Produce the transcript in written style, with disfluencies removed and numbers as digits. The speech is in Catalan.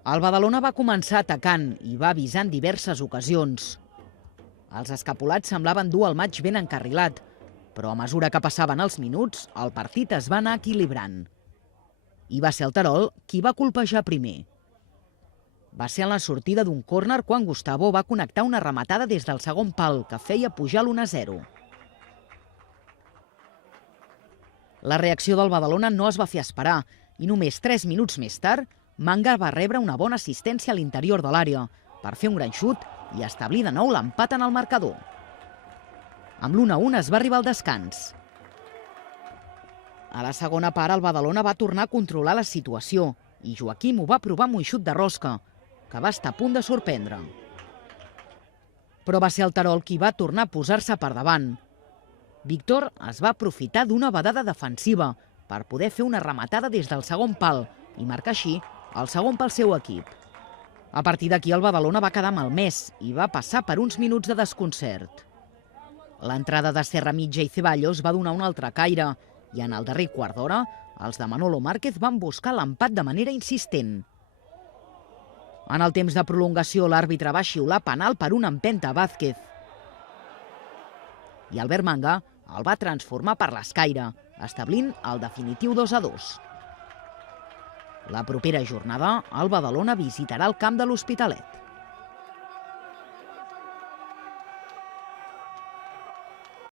El Badalona va començar atacant i va avisar en diverses ocasions. Els escapulats semblaven dur el maig ben encarrilat, però a mesura que passaven els minuts, el partit es va anar equilibrant. I va ser el Terol qui va colpejar primer. Va ser en la sortida d'un córner quan Gustavo va connectar una rematada des del segon pal, que feia pujar l'1-0. La reacció del Badalona no es va fer esperar i només 3 minuts més tard, Manga va rebre una bona assistència a l'interior de l'àrea per fer un gran xut i establir de nou l'empat en el marcador. Amb l'1-1 es va arribar al descans. A la segona part, el Badalona va tornar a controlar la situació i Joaquim ho va provar amb un xut de rosca, que va estar a punt de sorprendre. Però va ser el Terol qui va tornar a posar-se per davant. Víctor es va aprofitar d'una vedada defensiva per poder fer una rematada des del segon pal i marcar així el segon pel seu equip. A partir d'aquí el Badalona va quedar malmès i va passar per uns minuts de desconcert. L'entrada de Serra Mitja i Ceballos va donar un altre caire i en el darrer quart d'hora els de Manolo Márquez van buscar l'empat de manera insistent. En el temps de prolongació l'àrbitre va xiular penal per una empenta a Vázquez. I Albert Manga el va transformar per l'escaire, establint el definitiu 2-2. La propera jornada, el Badalona visitarà el camp de l'Hospitalet.